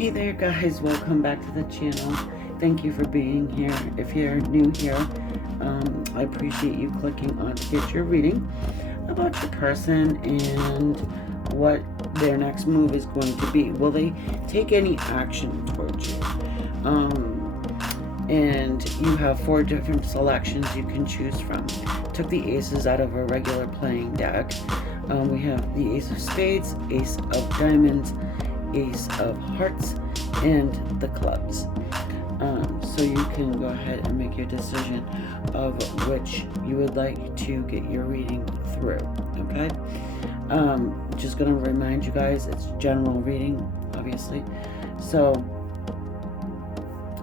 Hey there guys, welcome back to the channel. Thank you for being here. If you're new here, I appreciate you clicking on to get your reading about your person and what their next move is going to be. Will they take any action towards you? And you have 4 different selections you can choose from. Took the aces out of a regular playing deck. We have the ace of spades, ace of diamonds, ace of hearts, and the clubs. So you can go ahead and make your decision of which you would like to get your reading through. Okay, just going to remind you guys, it's general reading, obviously, so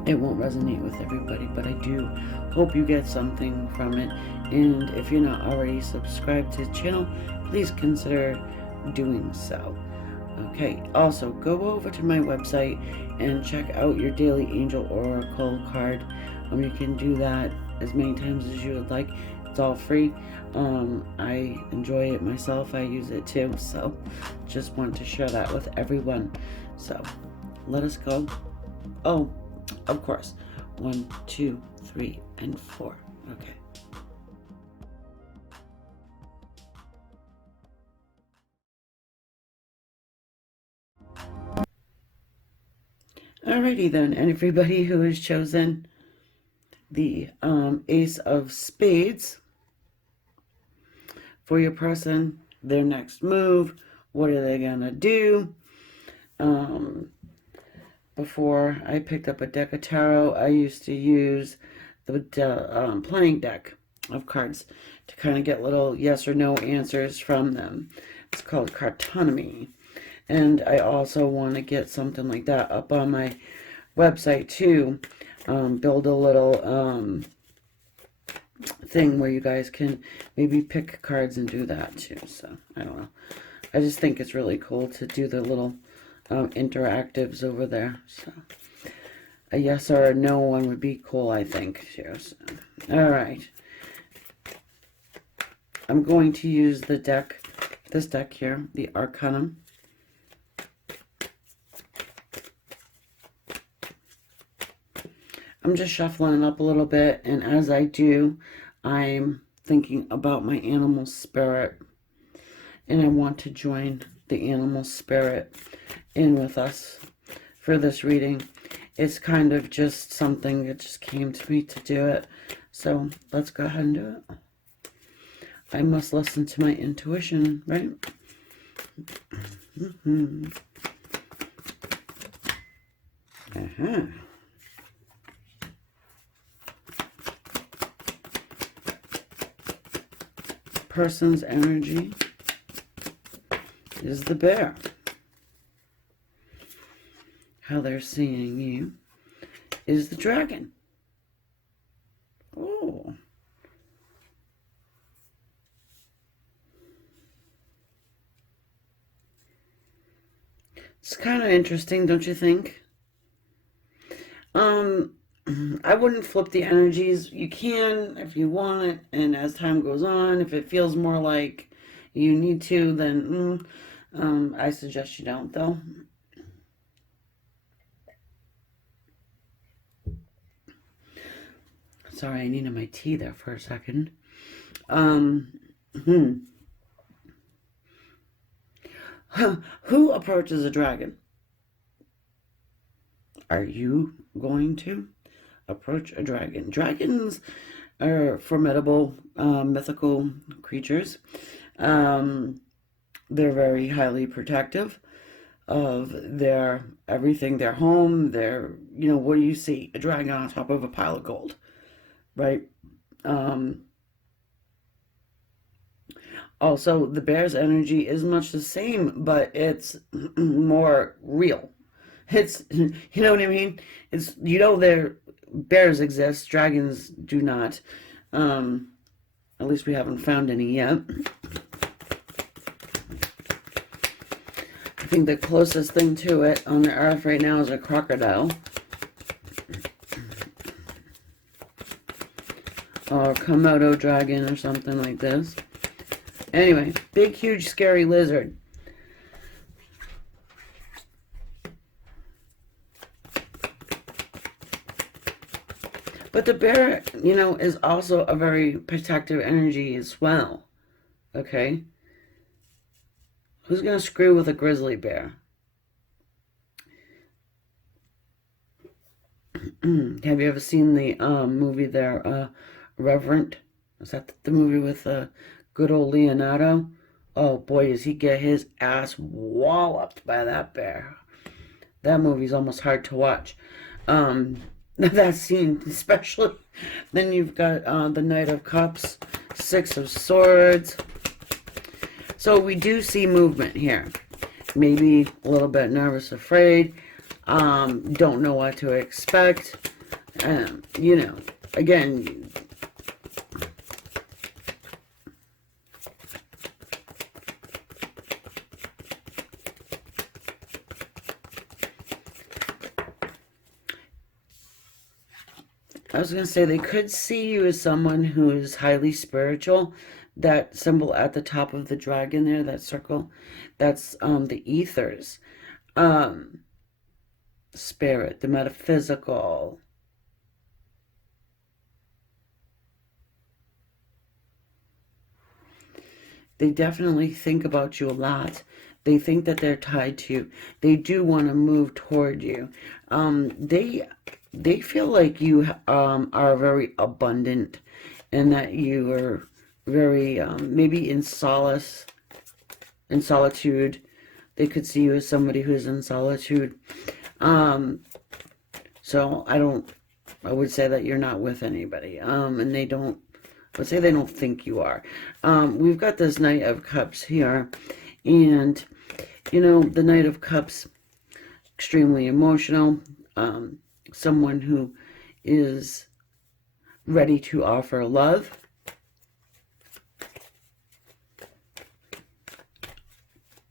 it won't resonate with everybody, but I do hope you get something from it. And if you're not already subscribed to the channel, please consider doing so. Okay, also go over to my website and check out your daily angel oracle card. You can do that as many times as you would like. It's all free. I enjoy it myself. I use it too, so just want to share that with everyone. So let us go. Oh, of course, 1, 2, 3, and 4. Okay. Alrighty then, and everybody who has chosen the ace of spades for your person, their next move, what are they gonna do? Before I picked up a deck of tarot, I used to use the playing deck of cards to kind of get little yes or no answers from them. It's called cartonomy. And I also want to get something like that up on my website too. Build a little thing where you guys can maybe pick cards and do that too. So I don't know. I just think it's really cool to do the little interactives over there. So a yes or a no one would be cool, I think too. So, all right. I'm going to use the deck, this deck here, the Arcanum. I'm just shuffling it up a little bit, and as I do, I'm thinking about my animal spirit, and I want to join the animal spirit in with us for this reading. It's kind of just something that just came to me to do it, so let's go ahead and do it. I must listen to my intuition, right? Person's energy is the bear. How they're seeing you is the dragon. Oh. It's kind of interesting, don't you think? I wouldn't flip the energies. You can if you want it, and as time goes on, if it feels more like you need to, then I suggest you don't, though. Sorry, I needed my tea there for a second. Who approaches a dragon? Are you going to approach a dragon? Dragons are formidable, mythical creatures. They're very highly protective of their everything, their home, their, what do you see? A dragon on top of a pile of gold, right? Also, the bear's energy is much the same, but it's more real. It's, you know what I mean? It's, their bears exist, dragons do not. At least we haven't found any yet. I think the closest thing to it on the earth right now is a crocodile. Or Komodo dragon or something like this. Anyway, big, huge, scary lizard. But the bear, you know, is also a very protective energy as well. Okay? Who's going to screw with a grizzly bear? Have you ever seen the movie there, Reverent? Is that the movie with good old Leonardo? Oh boy, does he get his ass walloped by that bear. That movie's almost hard to watch. That scene, especially. Then you've got the Knight of Cups, Six of Swords. So we do see movement here. Maybe a little bit nervous, afraid. Don't know what to expect. You know, again, I was going to say they could see you as someone who is highly spiritual. That symbol at the top of the dragon there, that circle, that's the ethers. Um, Spirit, the metaphysical. They definitely think about you a lot. They think that they're tied to you. They do want to move toward you. They feel like you are very abundant, and that you are very maybe in solace, in solitude. They could see you as somebody who's in solitude. So I would say that you're not with anybody. And they don't, I would say they don't think you are. We've got this Knight of Cups here, and, you know, the Knight of Cups, extremely emotional, someone who is ready to offer love.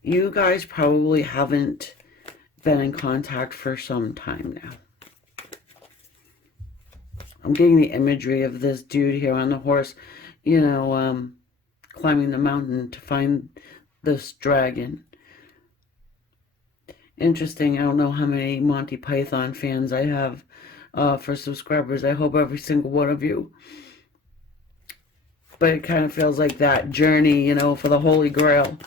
You guys probably haven't been in contact for some time now. I'm getting the imagery of this dude here on the horse, you know, climbing the mountain to find this dragon. Interesting. I don't know how many Monty Python fans I have for subscribers. I hope every single one of you. But it kind of feels like that journey, you know, for the Holy Grail.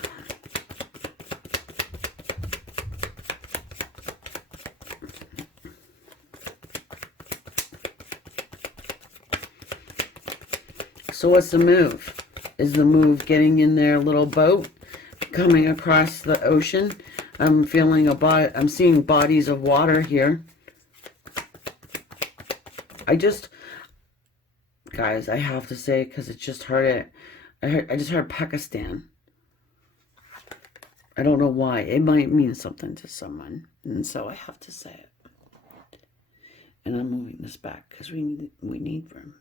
So what's the move? Is the move getting in their little boat, coming across the ocean? I'm feeling I'm seeing bodies of water here. Guys, I have to say, because it just heard it. I just heard Pakistan. I don't know why. It might mean something to someone, and so I have to say it. And I'm moving this back because we need room.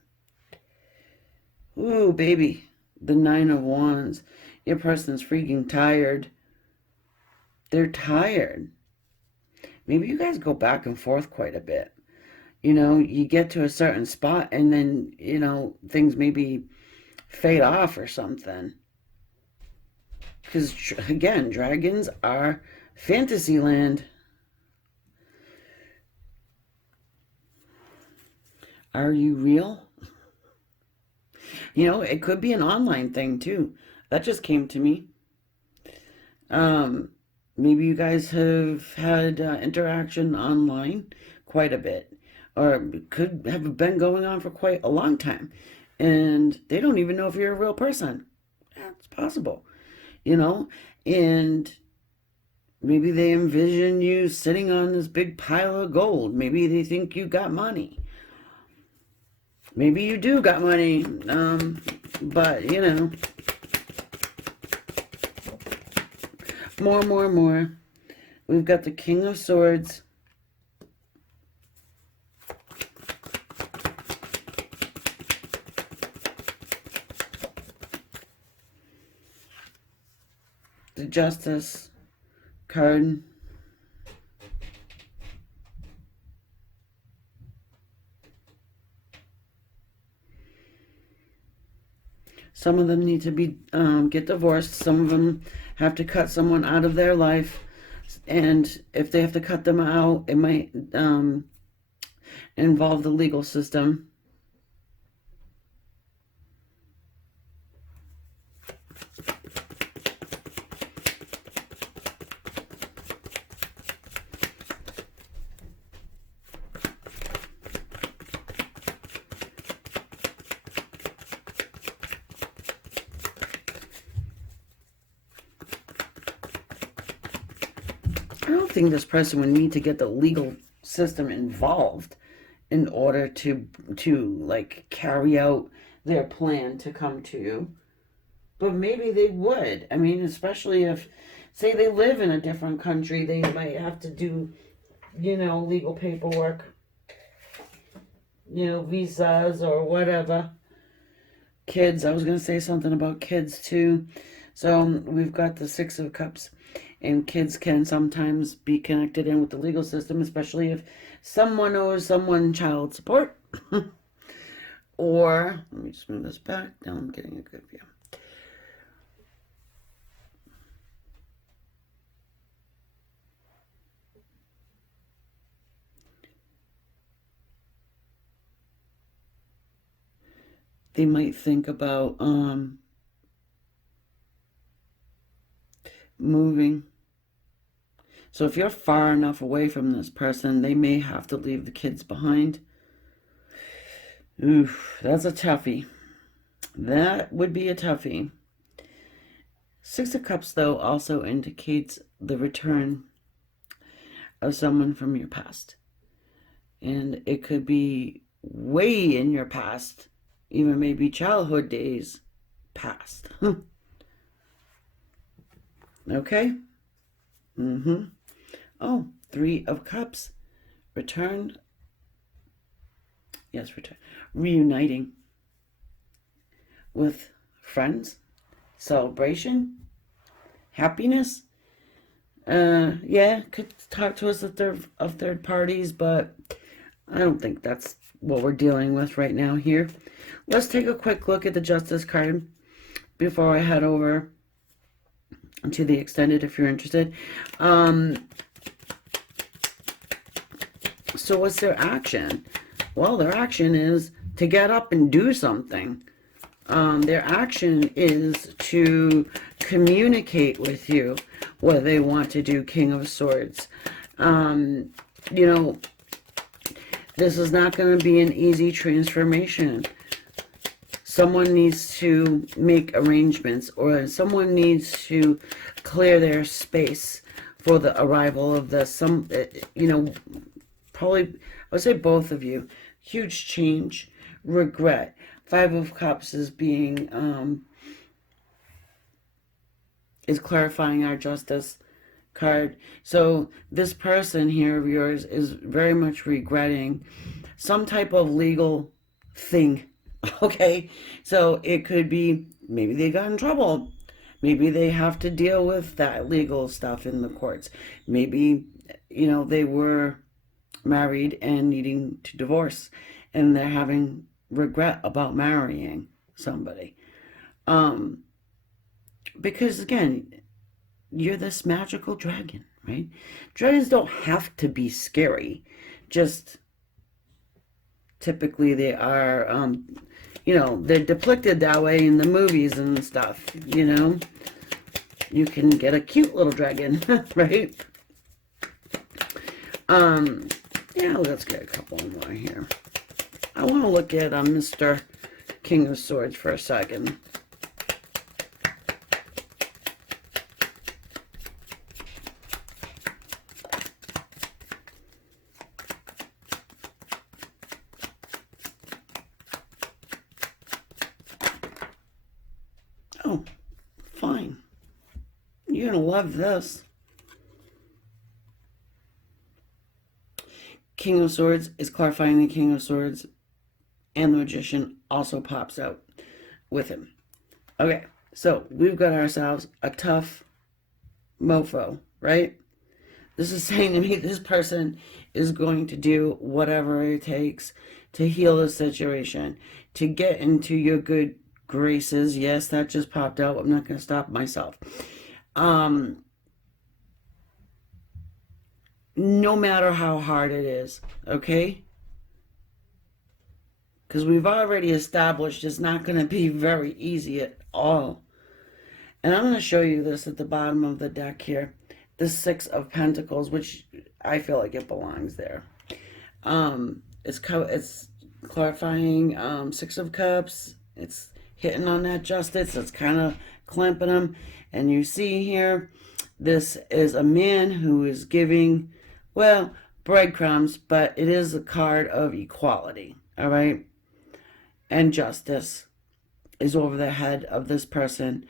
Ooh, baby. The Nine of Wands. Your person's freaking tired. They're tired. Maybe you guys go back and forth quite a bit. You know, you get to a certain spot and then, you know, things maybe fade off or something. Because, again, dragons are fantasy land. Are you real? You know, it could be an online thing, too. That just came to me. Maybe you guys have had interaction online quite a bit. Or could have been going on for quite a long time. And they don't even know if you're a real person. Yeah, it's possible. You know? And maybe they envision you sitting on this big pile of gold. Maybe they think you got money. Maybe you do got money. But, you know. More. We've got the King of Swords. The Justice card. Some of them need to be get divorced. Some of them have to cut someone out of their life. And if they have to cut them out, it might involve the legal system. don't think this person would need to get the legal system involved in order to like carry out their plan to come to you. But maybe they would. I mean, especially if, say, they live in a different country, they might have to do, legal paperwork, visas or whatever. Kids, I was going to say something about kids too. So we've got the Six of Cups, and kids can sometimes be connected in with the legal system, especially if someone owes someone child support. Or, let me just move this back. Now I'm getting a good view. They might think about moving. So if you're far enough away from this person, they may have to leave the kids behind. Oof, that's a toughie. That would be a toughie. Six of Cups, though, also indicates the return of someone from your past. And it could be way in your past, even maybe childhood days past. Okay? Oh, Three of Cups. Return. Yes, return. Reuniting with friends. Celebration. Happiness. Yeah, could talk to us of third parties, but I don't think that's what we're dealing with right now here. Let's take a quick look at the Justice card before I head over to the extended if you're interested. So what's their action? Well, their action is to get up and do something. Their action is to communicate with you what they want to do. King of Swords. This is not going to be an easy transformation. Someone needs to make arrangements, or someone needs to clear their space for the arrival of probably, I would say both of you. Huge change, regret. Five of Cups is is clarifying our Justice card. So this person here of yours is very much regretting some type of legal thing. Okay, so it could be maybe they got in trouble. Maybe they have to deal with that legal stuff in the courts. Maybe, they were married and needing to divorce, and they're having regret about marrying somebody. Because again, you're this magical dragon, right? Dragons don't have to be scary. Just typically they are, they're depicted that way in the movies and stuff, You can get a cute little dragon, right? Yeah, let's get a couple more here. I want to look at Mr. King of Swords for a second. Oh, fine. You're going to love this. King of Swords is clarifying the King of Swords, and the Magician also pops out with him. Okay, so we've got ourselves a tough mofo, right? This is saying to me this person is going to do whatever it takes to heal the situation, to get into your good graces. Yes, that just popped out. I'm not going to stop myself. No matter how hard it is, okay? Because we've already established it's not going to be very easy at all. And I'm going to show you this at the bottom of the deck here. The Six of Pentacles, which I feel like it belongs there. It's clarifying Six of Cups. It's hitting on that justice. It's kind of clamping them. And you see here, this is a man who is giving, well, breadcrumbs, but it is a card of equality, all right? And justice is over the head of this person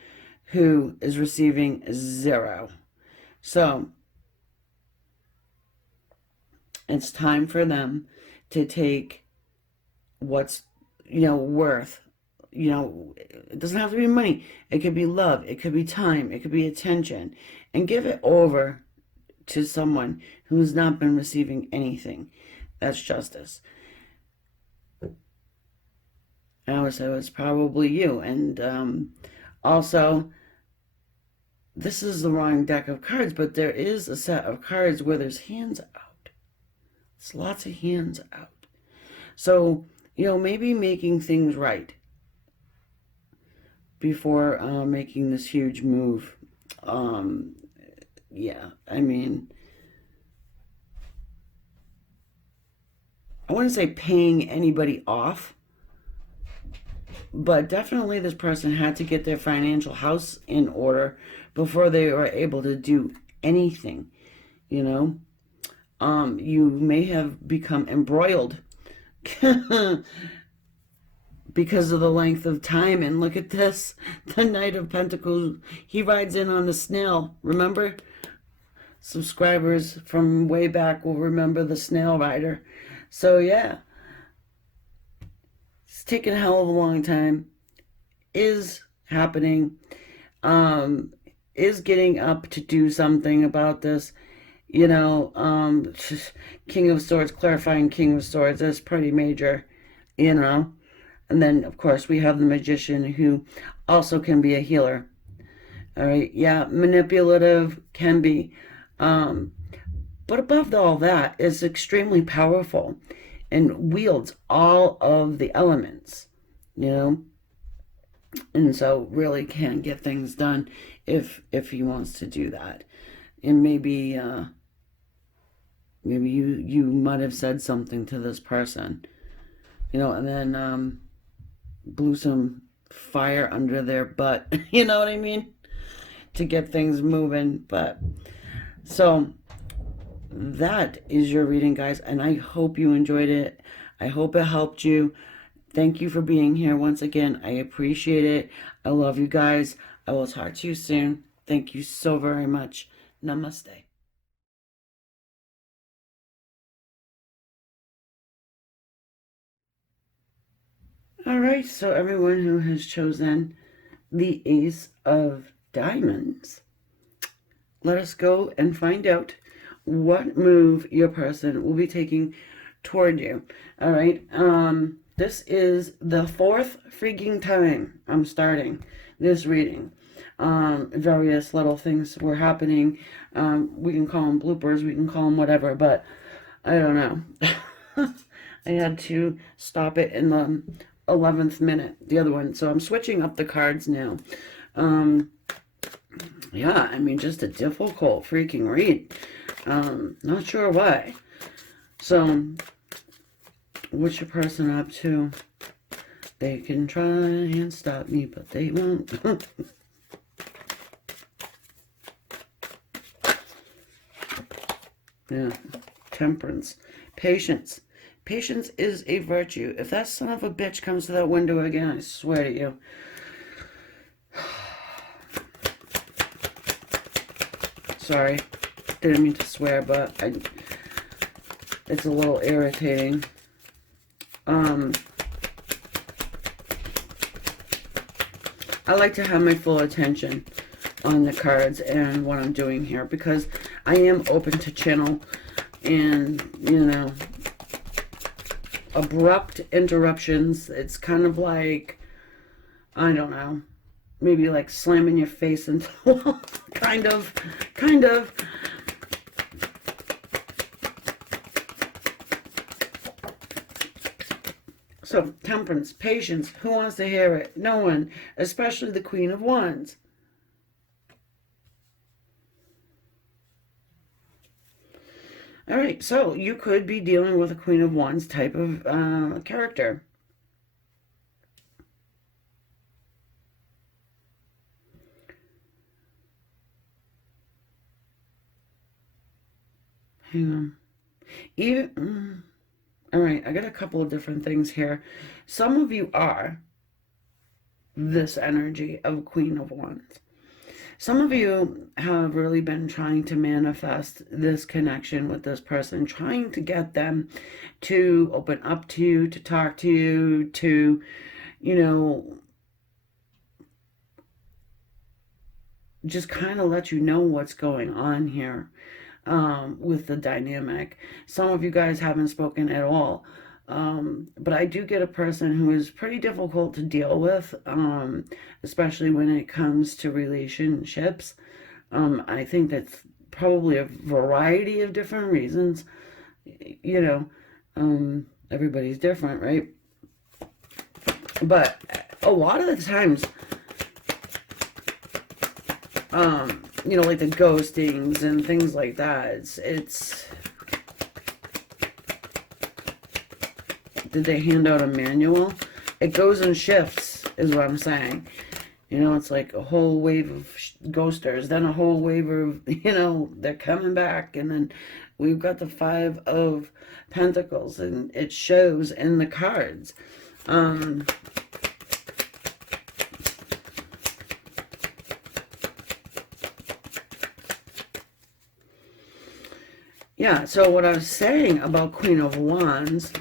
who is receiving 0. So it's time for them to take what's, worth. It doesn't have to be money. It could be love. It could be time. It could be attention. And give it over to someone who's not been receiving anything. That's justice. I would say it's probably you. And also, this is the wrong deck of cards, but there is a set of cards where there's hands out. It's lots of hands out. So, maybe making things right before making this huge move. Yeah, I mean, I wouldn't say paying anybody off, but definitely this person had to get their financial house in order before they were able to do anything, you may have become embroiled because of the length of time. And look at this, the Knight of Pentacles, he rides in on the snail. Remember? Subscribers from way back will remember the snail rider. So yeah, it's taken a hell of a long time, is happening, is getting up to do something about this. King of Swords, clarifying King of Swords, that's pretty major, And then, of course, we have the Magician, who also can be a healer. All right, yeah, manipulative can be. But above all that, is extremely powerful and wields all of the elements, And so really can get things done if he wants to do that. And maybe you might have said something to this person, and then blew some fire under their butt, you know what I mean, to get things moving. But so that is your reading, guys, and I hope you enjoyed it. I hope it helped you. Thank you for being here once again. I appreciate it. I love you guys. I will talk to you soon. Thank you so very much. Namaste. All right, so everyone who has chosen the Ace of Diamonds, let us go and find out what move your person will be taking toward you. All right, this is the 4th freaking time I'm starting this reading. Various little things were happening. We can call them bloopers, we can call them whatever, but I don't know. I had to stop it in the 11th minute, the other one. So I'm switching up the cards now. Yeah, I mean, just a difficult freaking read. Not sure why. So, what's your person up to? They can try and stop me, but they won't. Yeah, temperance, patience. Patience is a virtue. If that son of a bitch comes to that window again, I swear to you. Sorry, didn't mean to swear, but it's a little irritating. I like to have my full attention on the cards and what I'm doing here, because I am open to channel and, abrupt interruptions. It's kind of like, I don't know, maybe like slamming your face into the wall. kind of. So, temperance, patience, who wants to hear it? No one, especially the Queen of Wands. All right, so you could be dealing with a Queen of Wands type of character. Hang on. Even, all right, I got a couple of different things here. Some of you are this energy of Queen of Wands. Some of you have really been trying to manifest this connection with this person, trying to get them to open up to you, to talk to you, to, you know, just kind of let you know what's going on here with the dynamic. Some of you guys haven't spoken at all. But I do get a person who is pretty difficult to deal with, especially when it comes to relationships. I think that's probably a variety of different reasons. You know, everybody's different, right? But a lot of the times, you know, like the ghostings and things like that, it's did they hand out a manual? It goes in shifts, is what I'm saying. You know, it's like a whole wave of ghosters, then a whole wave of, you know, they're coming back, and then we've got the Five of Pentacles, and it shows in the cards. Yeah, so what I was saying about Queen of Wands,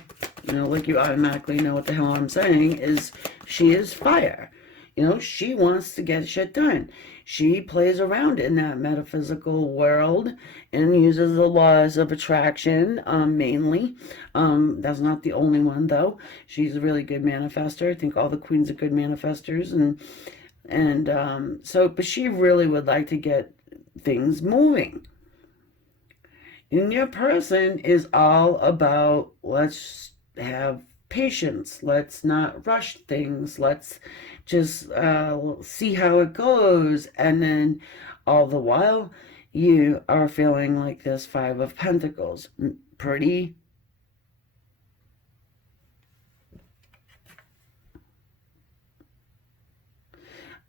you know, like you automatically know what the hell I'm saying, is she is fire. You know, she wants to get shit done. She plays around in that metaphysical world and uses the laws of attraction, mainly. That's not the only one, though. She's a really good manifester. I think all the queens are good manifestors. But she really would like to get things moving. And your person is all about, let's have patience. Let's not rush things. Let's just see how it goes. And then all the while, you are feeling like this Five of Pentacles. Pretty.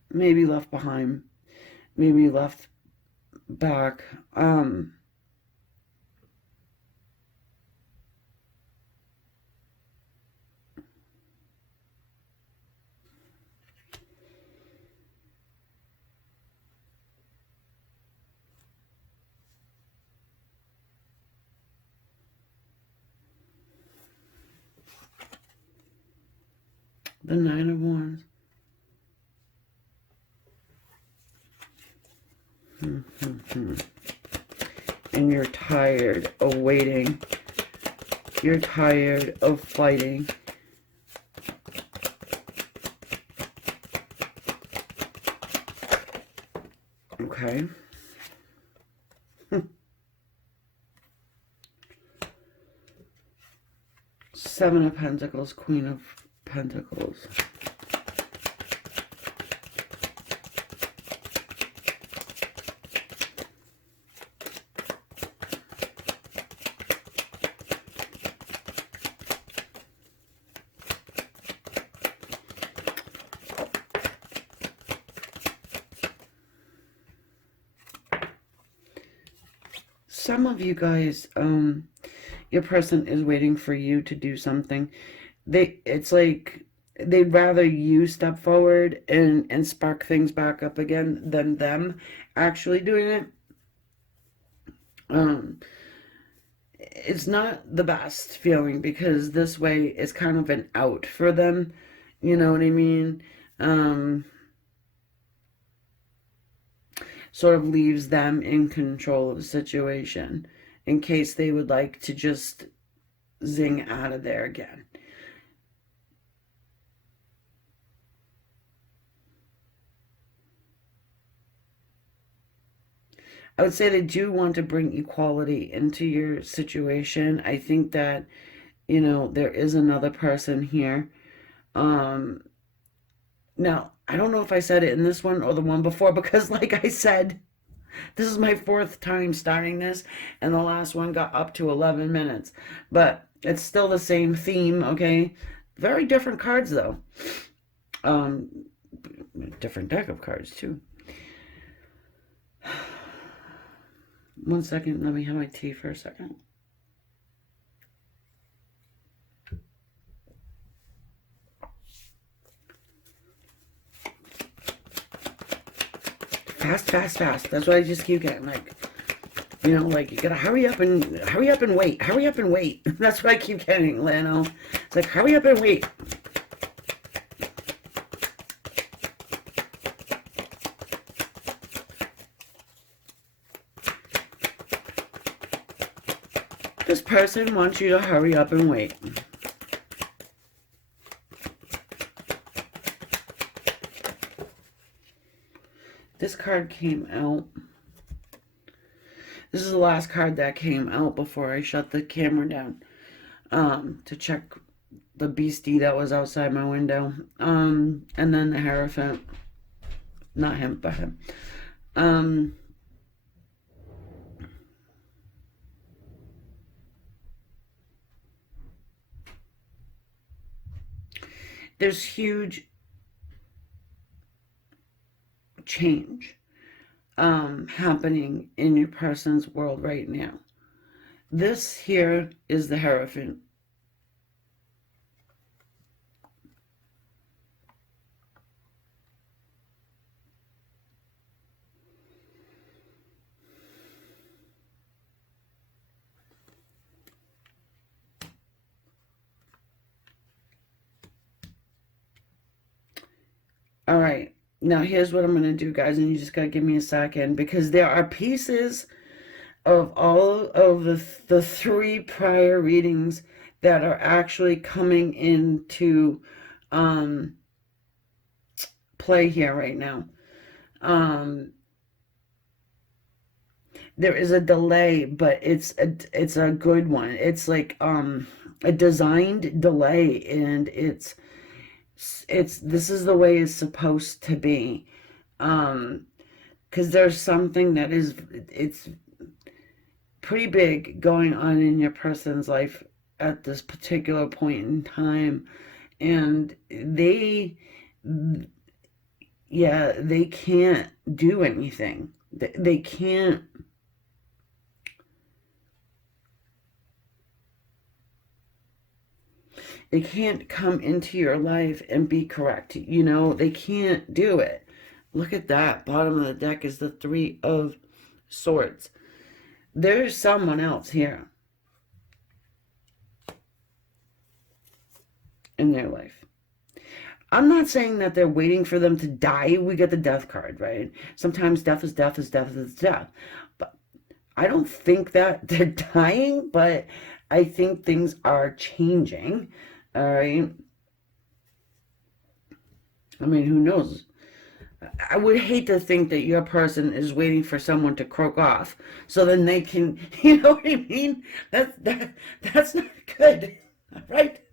Maybe left behind. Maybe left back. The Nine of Wands. And you're tired of waiting. You're tired of fighting. Okay. Seven of Pentacles, Queen of Pentacles. Some of you guys, your person is waiting for you to do something. It's like they'd rather you step forward and spark things back up again than them actually doing it. It's not the best feeling because this way is kind of an out for them. You know what I mean? Sort of leaves them in control of the situation in case they would like to just zing out of there again. I would say they do want to bring equality into your situation. I think that, you know, there is another person here. Now, I don't know if I said it in this one or the one before because, like I said, this is my fourth time starting this, and the last one got up to 11 minutes. But it's still the same theme, okay? Very different cards, though. Different deck of cards, too. 1 second. Let me have my tea for a second. Fast, fast, fast. That's what I just keep getting. Like, you know, like, you gotta hurry up and wait. Hurry up and wait. That's what I keep getting, Lano. It's like, hurry up and wait. This person wants you to hurry up and wait. This card came out. This is the last card that came out before I shut the camera down to check the beastie that was outside my window. And then the Hierophant. Not him, but him. There's huge change happening in your person's world right now. This here is the Hierophant. All right, now here's what I'm going to do, guys, and you just got to give me a second, because there are pieces of all of the 3 prior readings that are actually coming into play here right now. There is a delay, but it's a good one. It's like a designed delay, and this is the way it's supposed to be, because there's something that it's pretty big going on in your person's life at this particular point in time, and they can't do anything. They can't. They can't come into your life and be correct. You know, they can't do it. Look at that. Bottom of the deck is the 3 of Swords. There's someone else here in their life. I'm not saying that they're waiting for them to die. We get the Death card, right? Sometimes death is death is death is death. But I don't think that they're dying, but I think things are changing. All right. I mean, who knows? I would hate to think that your person is waiting for someone to croak off so then they can, you know what I mean? That's not good, right?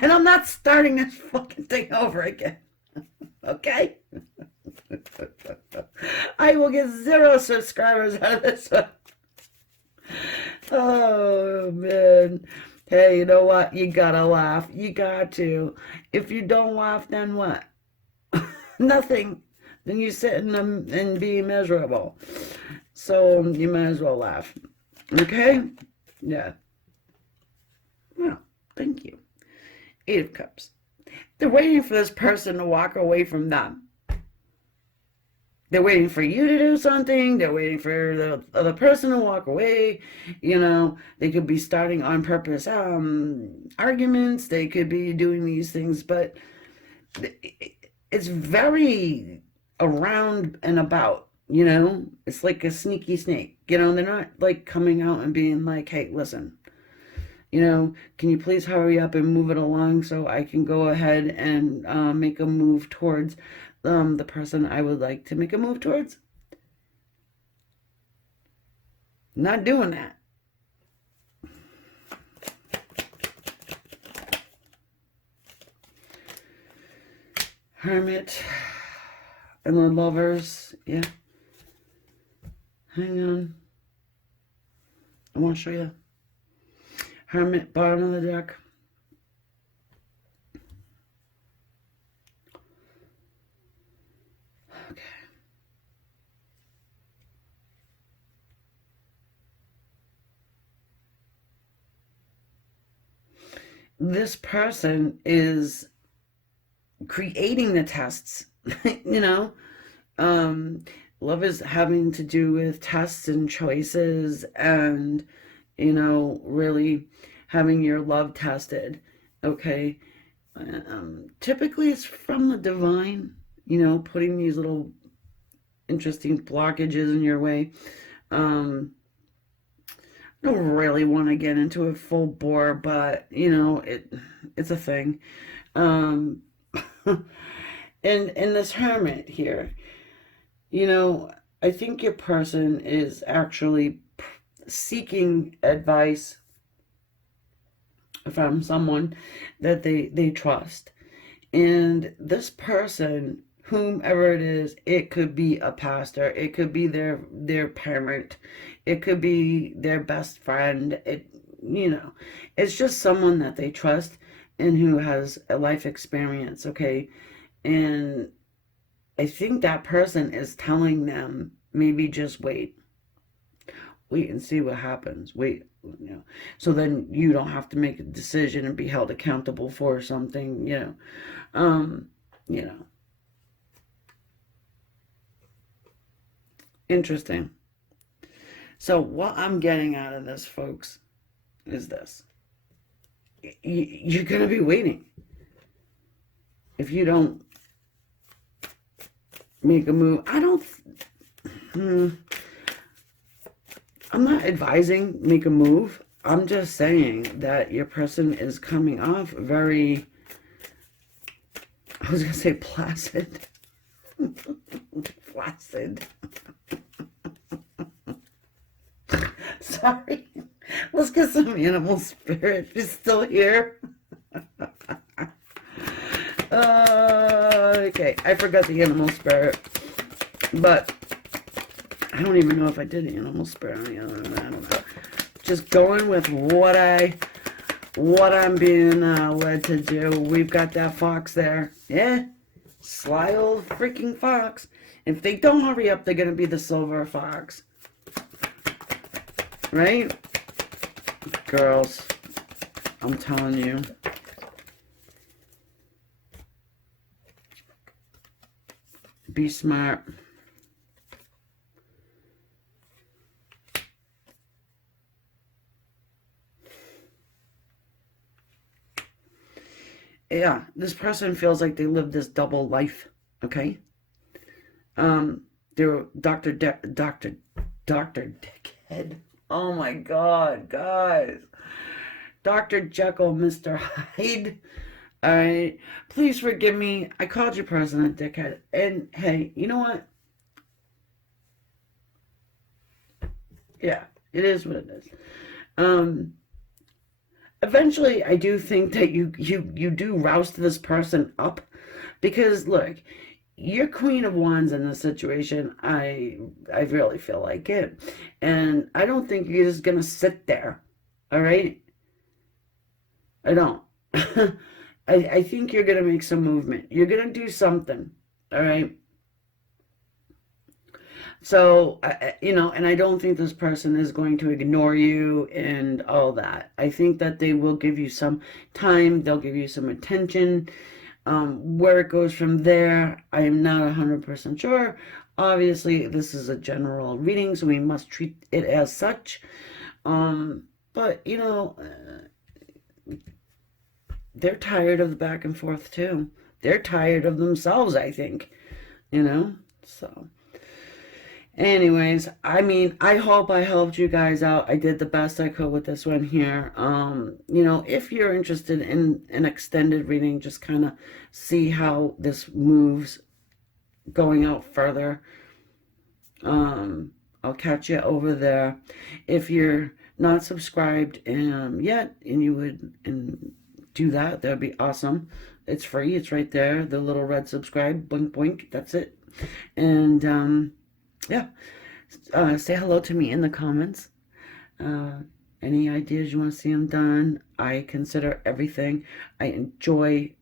And I'm not starting this fucking thing over again, okay? I will get 0 subscribers out of this one. Oh, man. Hey, you know what? You gotta laugh. You got to. If you don't laugh, then what? Nothing. Then you sit and be miserable. So you might as well laugh. Okay? Yeah. Well, thank you. 8 of Cups. They're waiting for this person to walk away from them. They're waiting for you to do something. They're waiting for the other person to walk away. You know, they could be starting on purpose arguments. They could be doing these things, but it's very around and about, you know? It's like a sneaky snake. You know, they're not like coming out and being like, hey, listen, you know, can you please hurry up and move it along so I can go ahead and make a move towards the person I would like to make a move towards? Not doing that. Hermit and the Lovers. Yeah. Hang on. I want to show you. Hermit, bottom of the deck. Okay. this person is creating the tests, you know? Um, Love is having to do with tests and choices and, really having your love tested, okay? Typically it's from the divine, putting these little interesting blockages in your way. I don't really want to get into a full bore, but it's a thing. Um, and this hermit here, I think your person is actually seeking advice from someone that they trust. And this person, whomever it is, it could be a pastor, it could be their parent, it could be their best friend. It's just someone that they trust and who has a life experience, okay? And I think that person is telling them, maybe just wait and see what happens. So then you don't have to make a decision and be held accountable for something, um, you know, interesting. So what I'm getting out of this, folks, is this. You're going to be waiting. If you don't make a move, I'm not advising make a move. I'm just saying that your person is coming off very, I was going to say placid. Flaccid. Sorry. Let's get some animal spirit. It's still here. Okay, I forgot the animal spirit. But I don't even know if I did animal spirit on the other one. I don't know. Just going with what I'm being led to do. We've got that fox there. Yeah. Sly old freaking fox. If they don't hurry up, they're going to be the silver fox. Right? Girls, I'm telling you. Be smart. Yeah, this person feels like they live this double life, okay? They're Dr. Dickhead. Oh my God, guys. Dr. Jekyll, Mr. Hyde. Alright, please forgive me. I called your person a dickhead. And hey, you know what? Yeah, it is what it is. Eventually I do think that you do roust this person up, because look, you're Queen of Wands in this situation. I really feel like it. And I don't think you're just gonna sit there. All right? I don't. I think you're gonna make some movement. You're gonna do something. All right? So, and I don't think this person is going to ignore you and all that. I think that they will give you some time. They'll give you some attention. Where it goes from there, I am not 100% sure. Obviously, this is a general reading, so we must treat it as such. But, they're tired of the back and forth, too. They're tired of themselves, I think. So... Anyways, I mean, I hope I helped you guys out. I did the best I could with this one here. If you're interested in an extended reading, just kind of see how this moves going out further. I'll catch you over there. If you're not subscribed yet and you would do that, that'd be awesome. It's free. It's right there. The little red subscribe. Blink, blink. That's it. And, yeah, say hello to me in the comments. Any ideas you want to see them done? I consider everything. I enjoy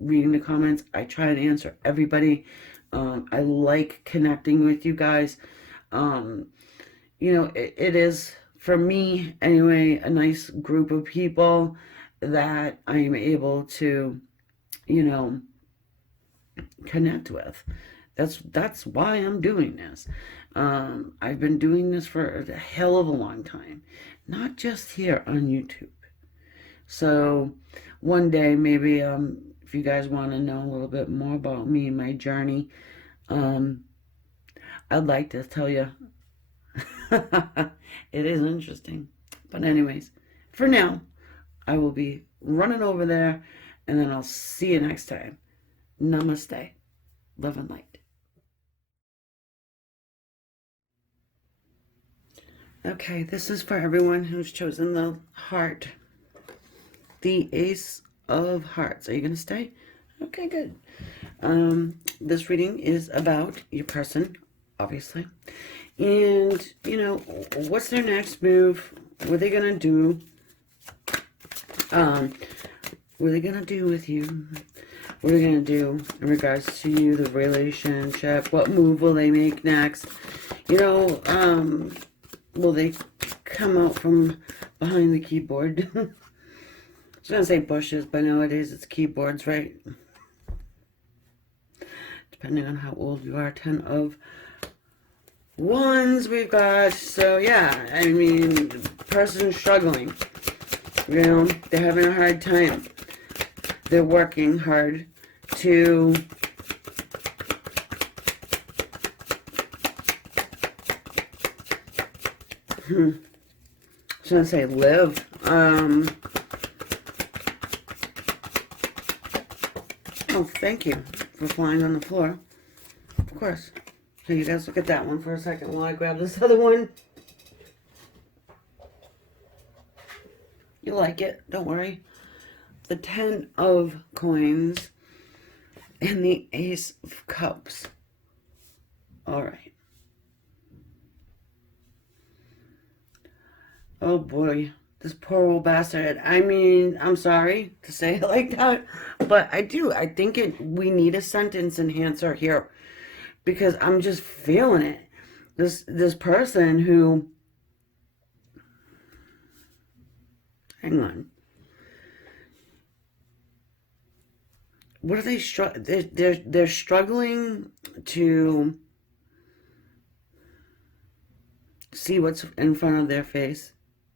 reading the comments. I try and answer everybody. I like connecting with you guys. It is, for me anyway, a nice group of people. that I am able to, you know, connect with. That's why I'm doing this. I've been doing this for a hell of a long time, not just here on YouTube. So one day, maybe if you guys want to know a little bit more about me and my journey, um, I'd like to tell you. It is interesting. But anyways, for now, I will be running over there, and then I'll see you next time. Namaste. Love and light. Okay, this is for everyone who's chosen the heart. The Ace of Hearts. Are you going to stay? Okay, good. This reading is about your person, obviously. And, you know, what's their next move? What are they going to do? What are they going to do with you? What are they going to do in regards to you, the relationship? What move will they make next? You know, will they come out from behind the keyboard? I was going to say bushes, but nowadays it's keyboards, right? Depending on how old you are. 10 of Wands we've got. So, yeah, I mean, person struggling. You know, they're having a hard time. They're working hard to I was going to say live. Oh, thank you for flying on the floor. Of course. So you guys look at that one for a second while I grab this other one. You like it, don't worry. The 10 of Coins and the Ace of Cups. All right. Oh boy, this poor old bastard. I mean, I'm sorry to say it like that, but I do. I think we need a sentence enhancer here because I'm just feeling it. This person who, hang on. What are they they're struggling to see what's in front of their face.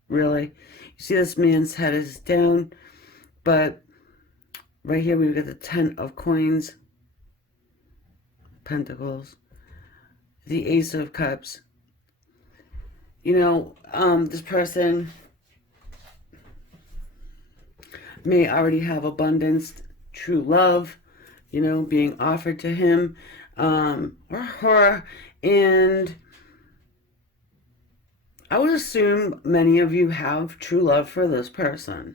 Really, you see this man's head is down, but right here we've got the 10 of Coins, Pentacles, the Ace of Cups. You know, this person may already have abundance, true love, you know, being offered to him or her, and I would assume many of you have true love for this person.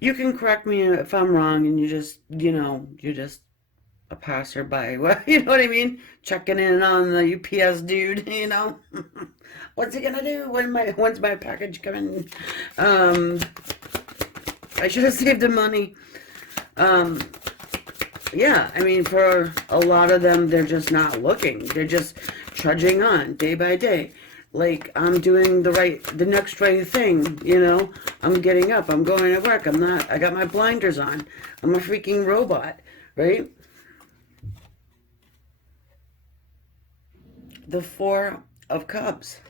You can correct me if I'm wrong and you just, you know, you're just a passerby. You know what I mean? Checking in on the UPS dude, you know? What's he gonna do? When's my package coming? I should have saved the money. Yeah, I mean, for a lot of them, they're just not looking. They're just trudging on day by day. Like, I'm doing the next right thing, you know? I'm getting up, I'm going to work, I got my blinders on. I'm a freaking robot, right? The 4 of Cups.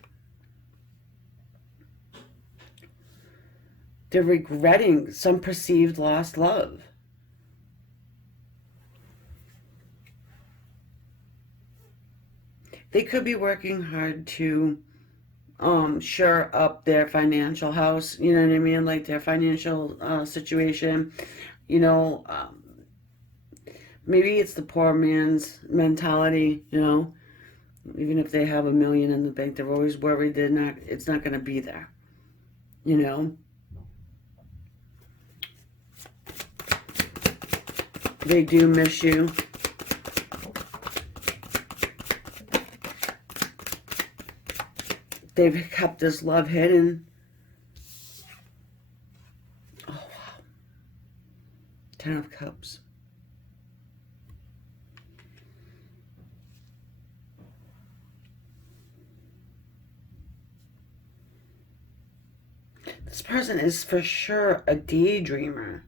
They're regretting some perceived lost love. They could be working hard to shore up their financial house, you know what I mean? Like their financial situation, you know, maybe it's the poor man's mentality, you know? Even if they have $1 million in the bank, they're always worried it's not going to be there, you know? They do miss you. They've kept this love hidden. Oh, wow. 10 of Cups. This person is for sure a daydreamer.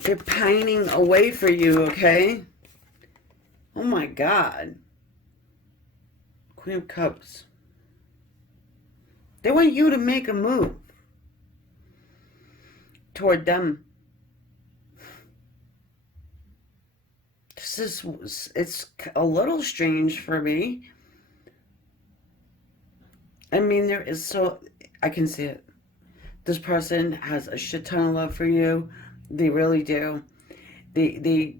They're pining away for you, okay? Oh my God. Queen of Cups. They want you to make a move toward them. It's a little strange for me. I mean, I can see it. This person has a shit ton of love for you. They really do. They,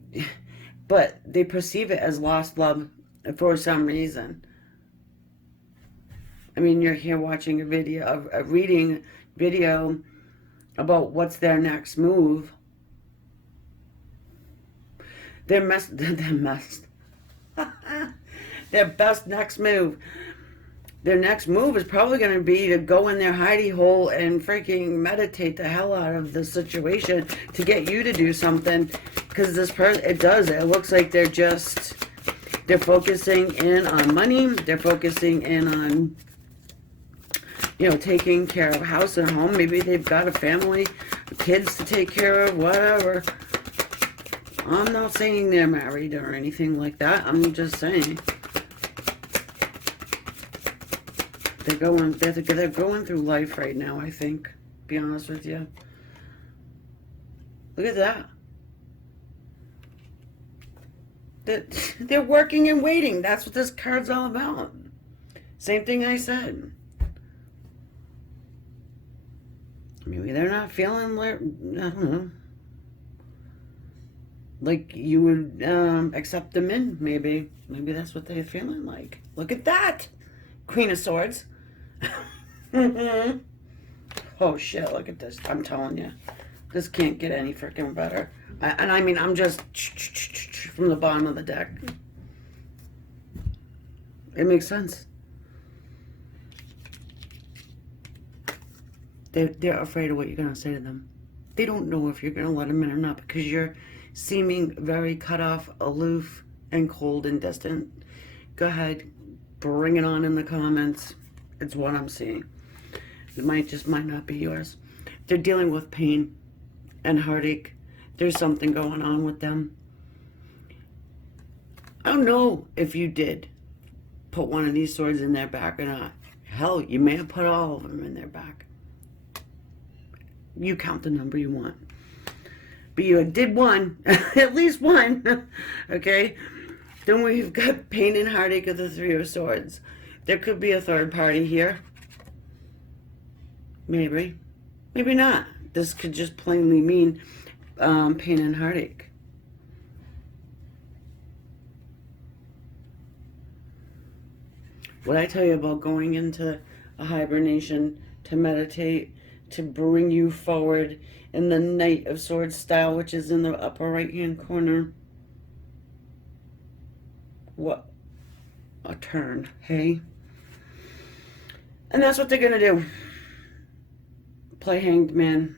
but they perceive it as lost love for some reason. I mean, you're here watching a video, reading video about what's their next move. Their best next move. Their next move is probably going to be to go in their hidey hole and freaking meditate the hell out of the situation to get you to do something. Because this person, it looks like they're focusing in on money. They're focusing in on, taking care of house and home. Maybe they've got a family, kids to take care of, whatever. I'm not saying they're married or anything like that. I'm just saying. They're going through life right now, I think. Be honest with you. Look at that. They're working and waiting. That's what this card's all about. Same thing I said. Maybe they're not feeling like, I don't know, like you would accept them in, maybe. Maybe that's what they're feeling like. Look at that. Queen of Swords. Oh shit, look at this. I'm telling you. This can't get any freaking better. I mean, I'm just from the bottom of the deck. It makes sense. They're afraid of what you're going to say to them. They don't know if you're going to let them in or not because you're seeming very cut off, aloof, and cold and distant. Go ahead. Bring it on in the comments. It's what I'm seeing. It might not be yours. They're dealing with pain and heartache. There's something going on with them. I don't know if you did put one of these swords in their back or not. Hell, you may have put all of them in their back. You count the number you want. But you did one. At least one. Okay? Then we've got pain and heartache of the Three of Swords. There could be a third party here. Maybe. Maybe not. This could just plainly mean pain and heartache. What I tell you about going into a hibernation to meditate, to bring you forward in the Knight of Swords style, which is in the upper right-hand corner. What a turn, hey? And that's what they're going to do. Play hanged man.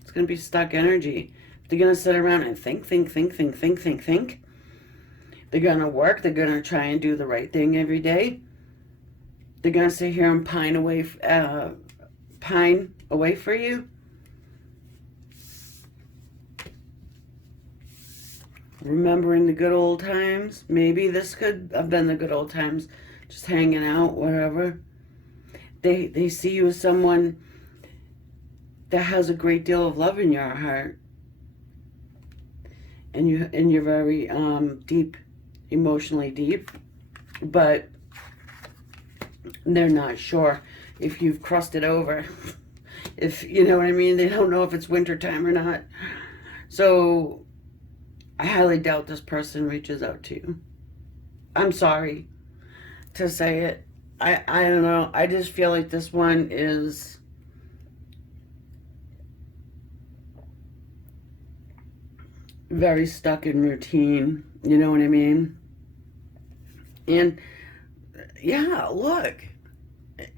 It's going to be stuck energy. They're going to sit around and think. They're going to work. They're going to try and do the right thing every day. They're going to sit here and pine away for you. Remembering the good old times. Maybe this could have been the good old times. Just hanging out, whatever. They see you as someone that has a great deal of love in your heart. And you're very deep, emotionally deep. But they're not sure if you've crossed it over. If, you know what I mean? They don't know if it's winter time or not. So I highly doubt this person reaches out to you. I'm sorry to say it. I don't know. I just feel like this one is very stuck in routine. You know what I mean? And yeah, look.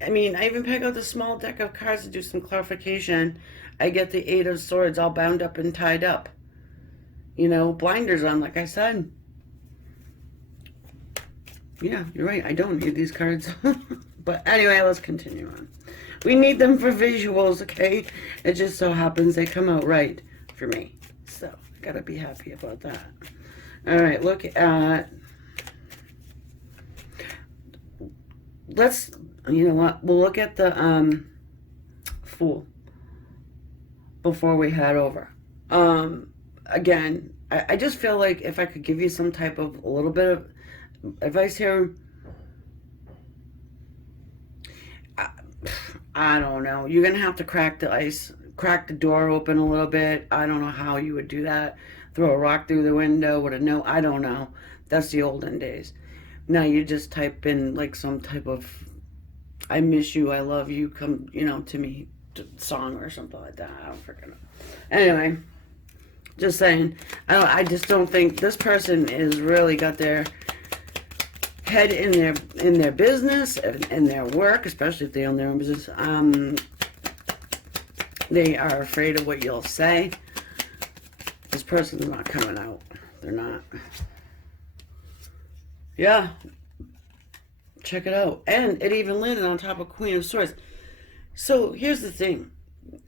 I mean, I even pick out the small deck of cards to do some clarification. I get the Eight of Swords all bound up and tied up. You know, blinders on, like I said. Yeah, you're right. I don't need these cards. But anyway, let's continue on. We need them for visuals, okay? It just so happens they come out right for me. So, I gotta be happy about that. Alright, look at... Let's... You know what? We'll look at the Fool before we head over. Again, I just feel like if I could give you some type of a little bit of advice here, I don't know. You're gonna have to crack the door open a little bit. I don't know how you would do that. Throw a rock through the window with a note. I don't know. That's the olden days. Now you just type in like some type of "I miss you, I love you, come to me" song or something like that. I don't freaking know. Anyway, just saying. I just don't think this person is really got their head in their business and their work, especially if they own their own business. They are afraid of what you'll say. This person's not coming out. They're not. Yeah. Check it out. And it even landed on top of Queen of Swords. So here's the thing.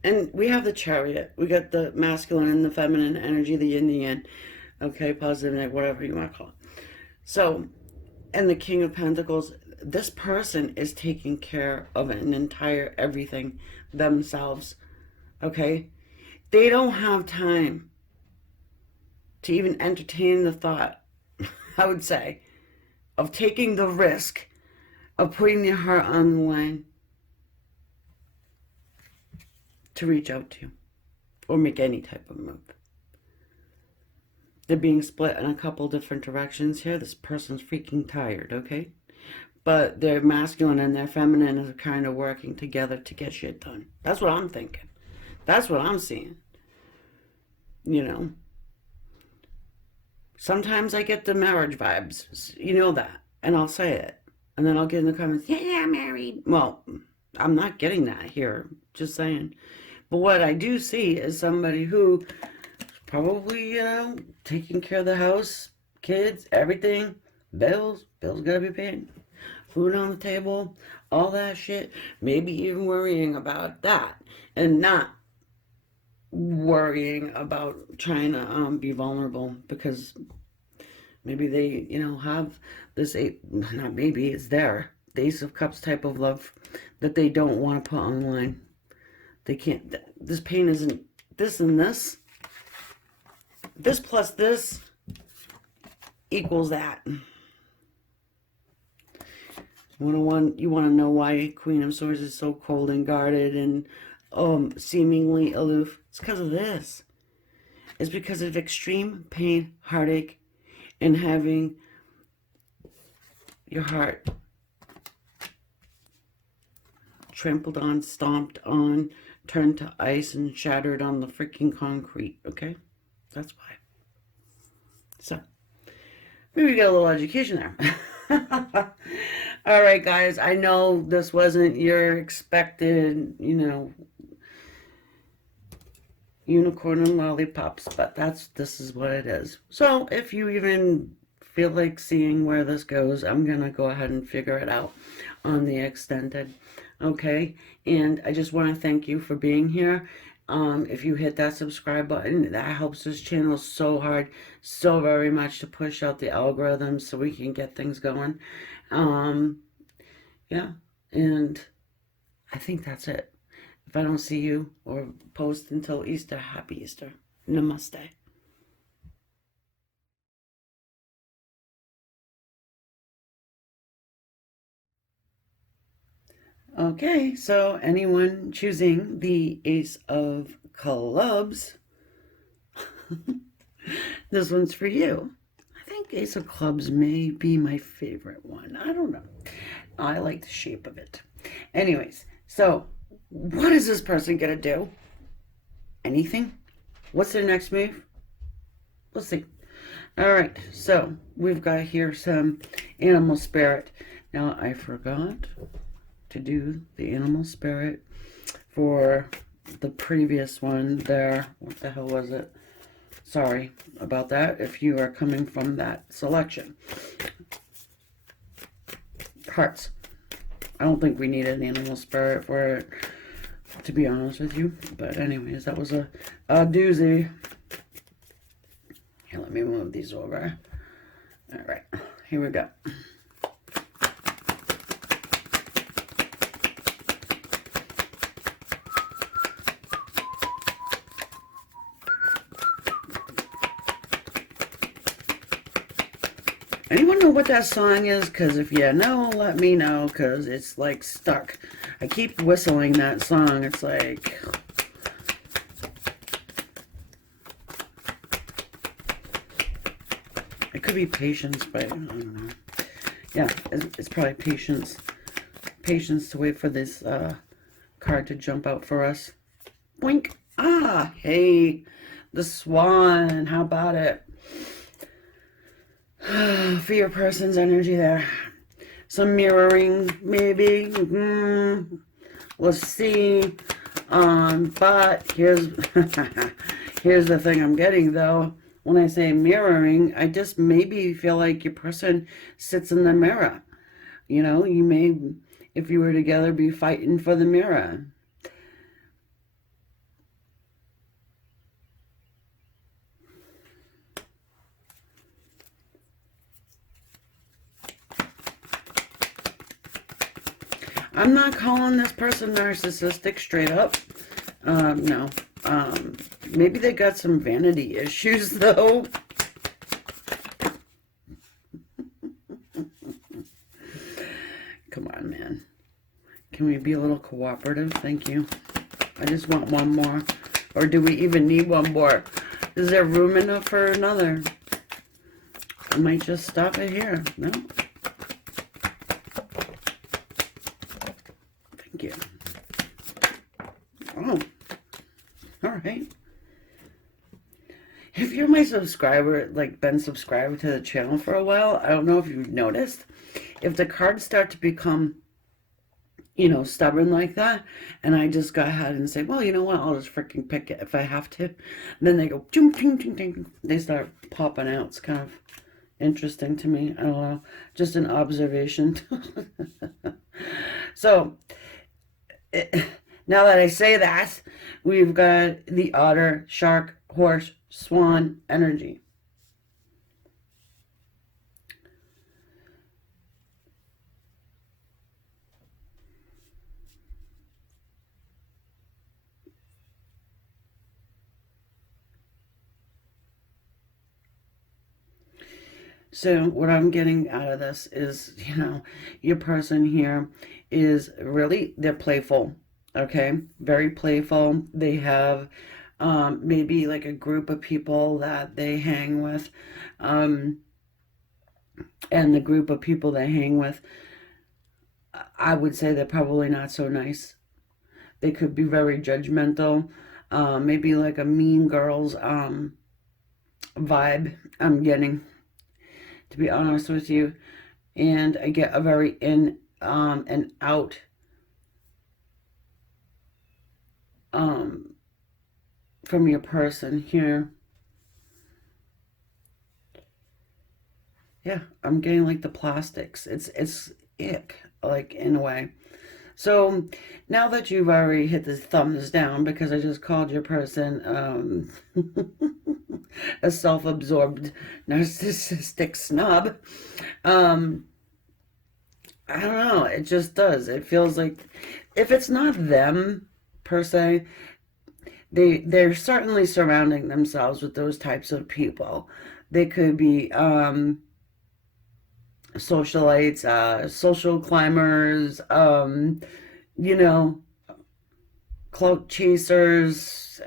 And we have the Chariot. We got the masculine and the feminine energy, the yin, the yang. Okay, positive, negative, whatever you want to call it. So, and the King of Pentacles, this person is taking care of an entire everything themselves. Okay? They don't have time to even entertain the thought, I would say, of taking the risk of putting their heart on the line to reach out to you or make any type of move. They're being split in a couple different directions here. This person's freaking tired, okay? But their masculine and their feminine are kind of working together to get shit done. That's what I'm thinking. That's what I'm seeing. You know? Sometimes I get the marriage vibes. You know that. And I'll say it. And then I'll get in the comments, yeah, I'm married. Well, I'm not getting that here. Just saying. But what I do see is somebody who probably, taking care of the house, kids, everything, bills gotta be paid, food on the table, all that shit. Maybe even worrying about that and not worrying about trying to be vulnerable because maybe they, have this not maybe, it's there, the Ace of Cups type of love that they don't want to put online. They can't, this pain isn't this and this. This plus this equals that. You want to know why Queen of Swords is so cold and guarded and seemingly aloof? It's because of this. It's because of extreme pain, heartache, and having your heart trampled on, stomped on, turned to ice, and shattered on the freaking concrete, okay? That's why. So, maybe we got a little education there. All right, guys. I know this wasn't your expected, unicorn and lollipops, but this is what it is. So, if you even feel like seeing where this goes, I'm going to go ahead and figure it out on the extended. Okay? And I just want to thank you for being here. If you hit that subscribe button, that helps this channel so hard, so very much to push out the algorithms so we can get things going. Yeah, and I think that's it. If I don't see you or post until Easter, happy Easter. Namaste. Okay, so anyone choosing the Ace of Clubs, this one's for you. I think Ace of Clubs may be my favorite one. I don't know. I like the shape of it. Anyways, so what is this person going to do? Anything? What's their next move? We'll see. All right, so we've got here some animal spirit. Now, I forgot to do the animal spirit for the previous one there. What the hell was it? Sorry about that if you are coming from that selection. Hearts. I don't think we need an animal spirit for it, to be honest with you. But anyways, that was a doozy. Here, let me move these over. All right, here we go. Anyone know what that song is? Because if you know, let me know, because it's like stuck. I keep whistling that song. It's like... It could be Patience, but I don't know. Yeah, it's probably Patience. Patience to wait for this card to jump out for us. Boink! Ah, hey, the Swan. How about it? For your person's energy there. Some mirroring, maybe. We'll see. But here's here's the thing I'm getting, though. When I say mirroring, I just maybe feel like your person sits in the mirror. You know, you may, if you were together, be fighting for the mirror. I'm not calling this person narcissistic straight up. No. Maybe they got some vanity issues, though. Come on, man. Can we be a little cooperative? Thank you. I just want one more. Or do we even need one more? Is there room enough for another? I might just stop it here. No? Thank you. Oh. All right. If you're my subscriber, like been subscribed to the channel for a while, I don't know if you've noticed, if the cards start to become, you know, stubborn like that, and I just go ahead and say, well, you know what, I'll just freaking pick it if I have to. And then they go, ting, ting, ting, ting. They start popping out. It's kind of interesting to me. I don't know. Just an observation. So, now that I say that, we've got the otter, shark, horse, swan energy. So what I'm getting out of this is, you know, your person here is really, they're playful, okay? Very playful. They have maybe like a group of people that they hang with. And the group of people they hang with, I would say they're probably not so nice. They could be very judgmental. Maybe like a Mean Girls vibe I'm getting, to be honest with you. And I get a very in and out from your person here. Yeah, I'm getting like the plastics. It's ick, like, in a way. So now that you've already hit the thumbs down, because I just called your person a self-absorbed narcissistic snob, I don't know, it just does. It feels like if it's not them per se, they're certainly surrounding themselves with those types of people. They could be socialites, social climbers, you know, clout chasers.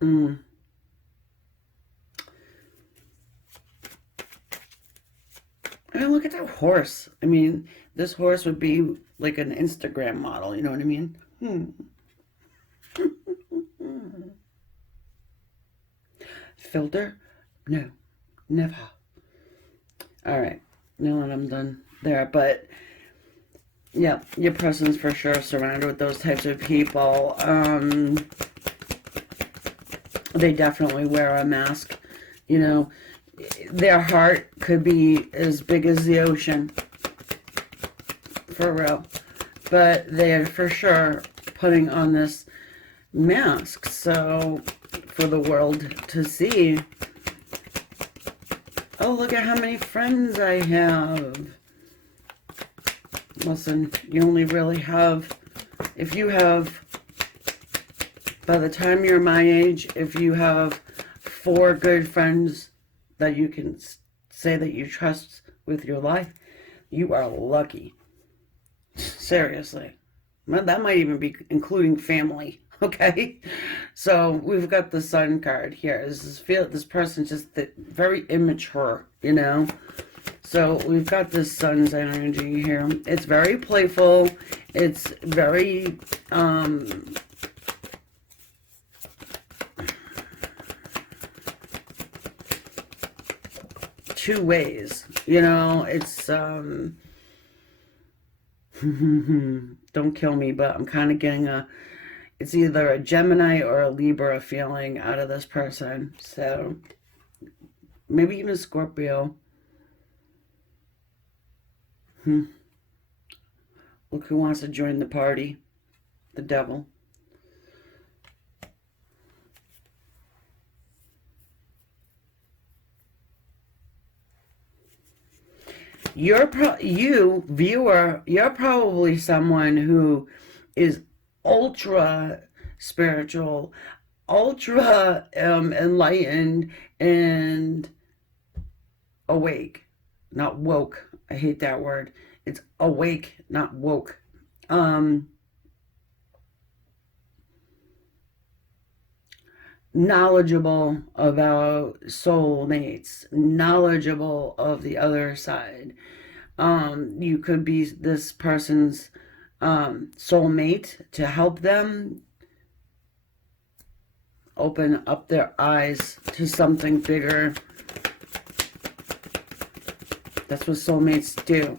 Mm. I mean, look at that horse. I mean, this horse would be like an Instagram model, you know what I mean? Filter? No, never. All right. Now that I'm done there, but yeah, your person's for sure surrounded with those types of people. They definitely wear a mask. You know, their heart could be as big as the ocean, for real. But they are for sure putting on this mask, so for the world to see. Oh, look at how many friends I have. Listen, you only really have, if you have, by the time you're my age, if you have 4 good friends that you can say that you trust with your life, you are lucky. Seriously. That might even be including family. Okay, so we've got the Sun card here. This person's just very immature, you know. So we've got this Sun's energy here. It's very playful. It's very two ways, you know. It's don't kill me, but I'm kind of getting it's either a Gemini or a Libra feeling out of this person. So maybe even a Scorpio. Look who wants to join the party. The devil. You, viewer, you're probably someone who is ultra spiritual, ultra enlightened, and awake. Not woke. I hate that word. It's awake, not woke. Knowledgeable about soulmates, knowledgeable of the other side. You could be this person's soulmate to help them open up their eyes to something bigger. That's what soulmates do.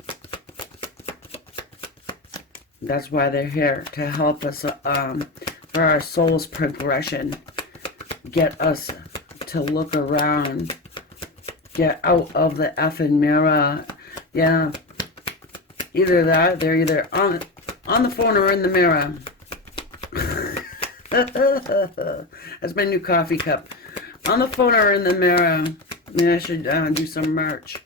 That's why they're here, to help us for our soul's progression. Get us to look around. Get out of the effing mirror. Yeah. Either that, they're either on the phone or in the mirror. That's my new coffee cup. On the phone or in the mirror. Maybe I should do some merch.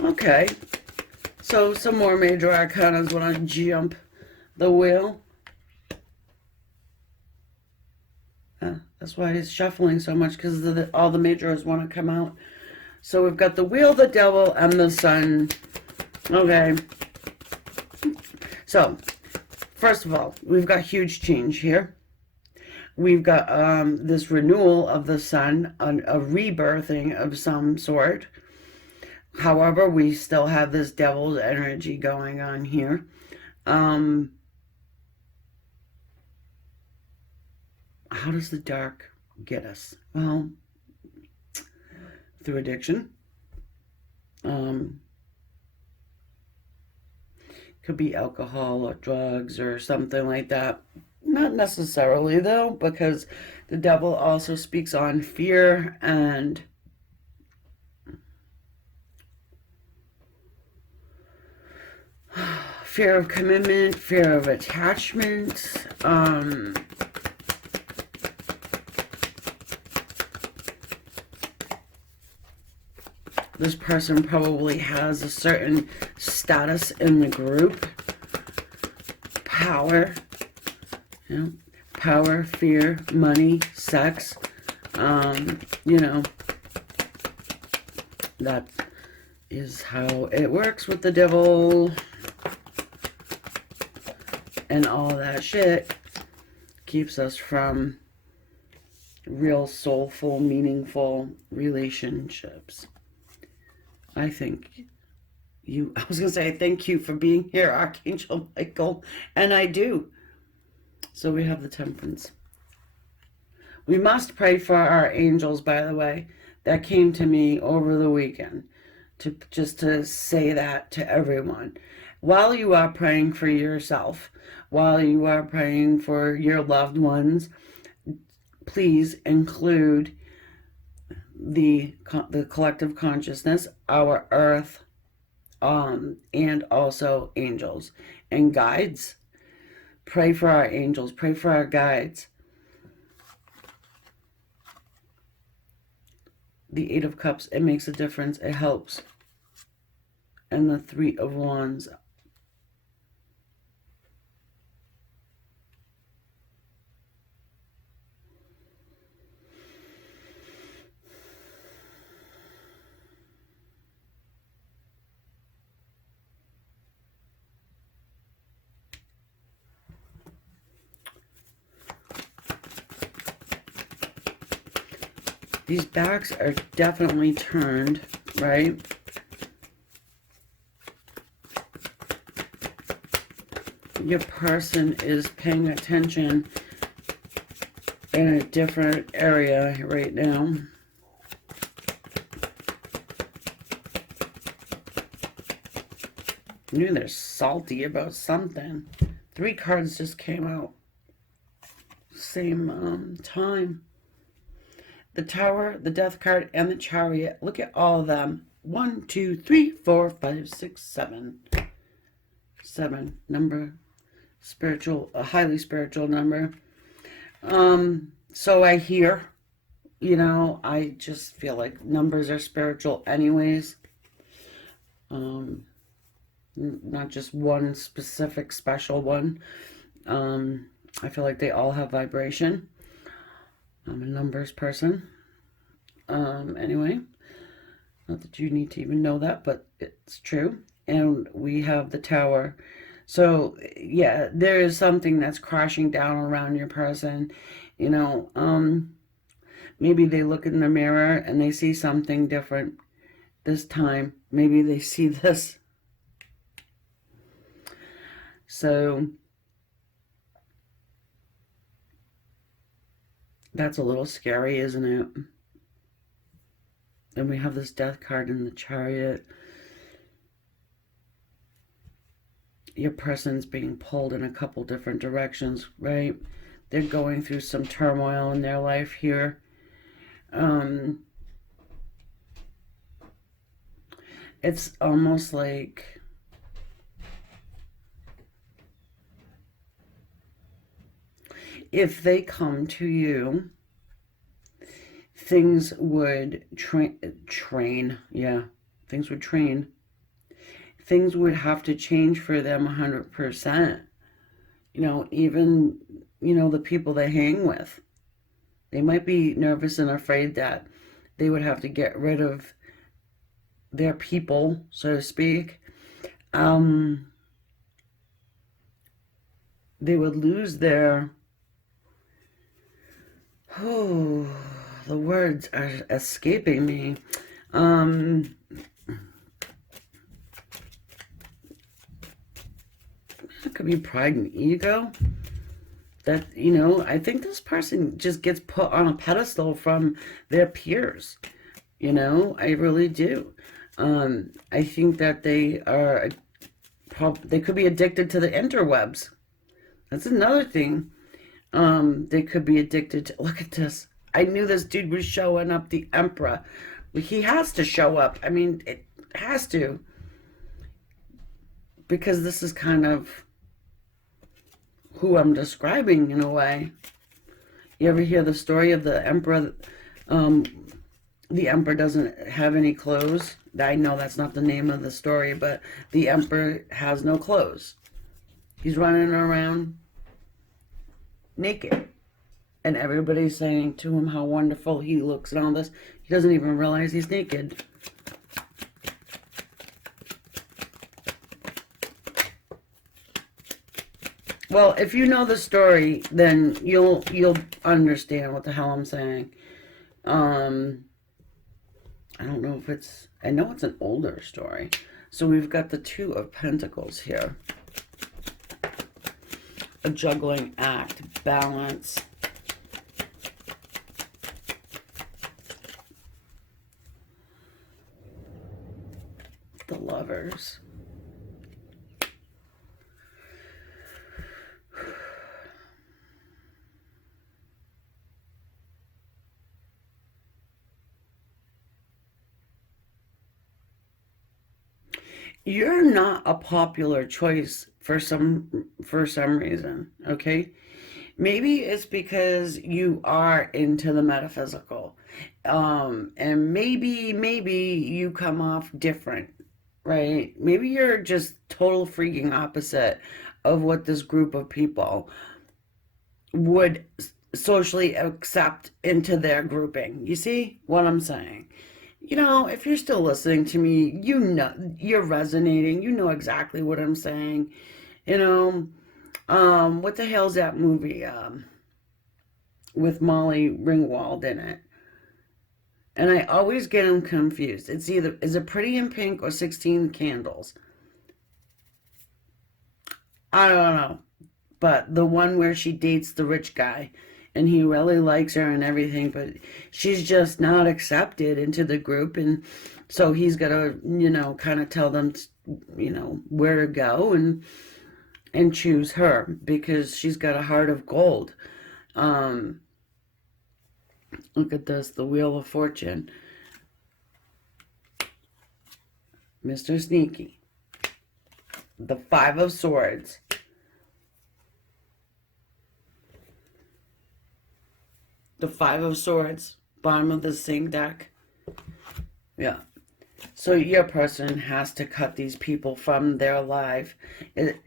Okay. So some more major arcanas want to jump the wheel. That's why he's shuffling so much, because all the majors want to come out. So we've got the wheel, the devil, and the sun. Okay. So, first of all, we've got huge change here. We've got this renewal of the sun, a rebirthing of some sort. However, we still have this devil's energy going on here. How does the dark get us? Well, through addiction. Could be alcohol or drugs or something like that. Not necessarily, though, because the devil also speaks on fear and fear of commitment, fear of attachment. This person probably has a certain status in the group. Power. You know, power, fear, money, sex. You know, that is how it works with the devil. And all that shit keeps us from real soulful, meaningful relationships. I think I was going to say, thank you for being here, Archangel Michael. And I do. So we have the Temperance. We must pray for our angels, by the way. That came to me over the weekend. Just to say that to everyone. While you are praying for yourself, while you are praying for your loved ones, please include the collective consciousness, our earth, and also angels and guides. Pray for our angels, pray for our guides. The Eight of Cups, it makes a difference, it helps. And the Three of Wands. These backs are definitely turned, right? Your person is paying attention in a different area right now. I knew they're salty about something. 3 cards just came out. Same time. The Tower, the Death card, and the Chariot. Look at all of them. 1, 2, 3, 4, 5, 6, 7. 7 number. Spiritual, a highly spiritual number. So I hear, you know, I just feel like numbers are spiritual anyways. Not just one specific special one. I feel like they all have vibration. I'm a numbers person. Anyway, not that you need to even know that, but it's true. And we have the Tower. So, yeah, there is something that's crashing down around your person. You know, maybe they look in the mirror and they see something different this time. Maybe they see this. So, that's a little scary, isn't it? And we have this Death card in the Chariot. Your person's being pulled in a couple different directions, right? They're going through some turmoil in their life here. It's almost like if they come to you, things would train. Yeah, things would train. Things would have to change for them 100%. You know, even, you know, the people they hang with. They might be nervous and afraid that they would have to get rid of their people, so to speak. They would lose their... Oh, the words are escaping me. It could be pride and ego. That, you know, I think this person just gets put on a pedestal from their peers. You know, I really do. I think that they are, they could be addicted to the interwebs. That's another thing. They could be addicted to, look at this. I knew this dude was showing up, the Emperor. He has to show up. I mean, it has to. Because this is kind of who I'm describing in a way. You ever hear the story of the Emperor? The Emperor doesn't have any clothes. I know that's not the name of the story, but the Emperor has no clothes. He's running around naked. And everybody's saying to him how wonderful he looks and all this. He doesn't even realize he's naked. Well, if you know the story, then you'll understand what the hell I'm saying. I don't know if it's... I know it's an older story. So we've got the Two of Pentacles here. a juggling act. Balance. The Lovers. You're not a popular choice for some reason, okay? Maybe it's because you are into the metaphysical. And maybe you come off different, right? Maybe you're just total freaking opposite of what this group of people would socially accept into their grouping. You see what I'm saying? You know, if you're still listening to me, you know you're resonating. You know exactly what I'm saying. You know, what the hell's that movie with Molly Ringwald in it? And I always get them confused. It's either, is it Pretty in Pink or 16 Candles? I don't know. But the one where she dates the rich guy and he really likes her and everything, but she's just not accepted into the group. And so he's got to, you know, kind of tell them, you know, where to go and choose her because she's got a heart of gold. Um, Look at this, the Wheel of Fortune. Mr. Sneaky. The Five of Swords. The Five of Swords. Bottom of the same deck. Yeah. So your person has to cut these people from their life.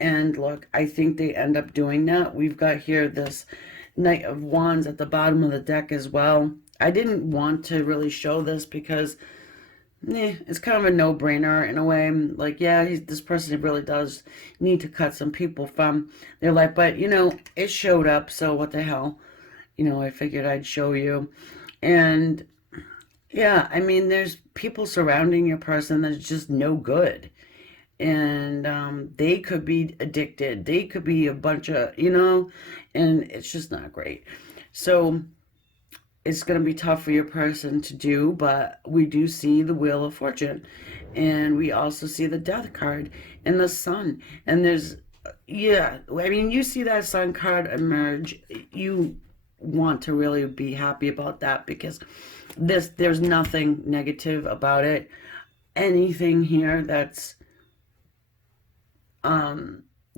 And look, I think they end up doing that. We've got here this Knight of Wands at the bottom of the deck as well. I didn't want to really show this because it's kind of a no-brainer in a way. Like, yeah, this person really does need to cut some people from their life. But, you know, it showed up, so what the hell? You know, I figured I'd show you. And, yeah, I mean, there's people surrounding your person that's just no good. And they could be addicted. They could be a bunch of, you know, and it's just not great. So it's going to be tough for your person to do, but we do see the Wheel of Fortune. And we also see the Death card and the Sun. And there's, yeah, I mean, you see that Sun card emerge. You want to really be happy about that because there's nothing negative about it. Anything here that's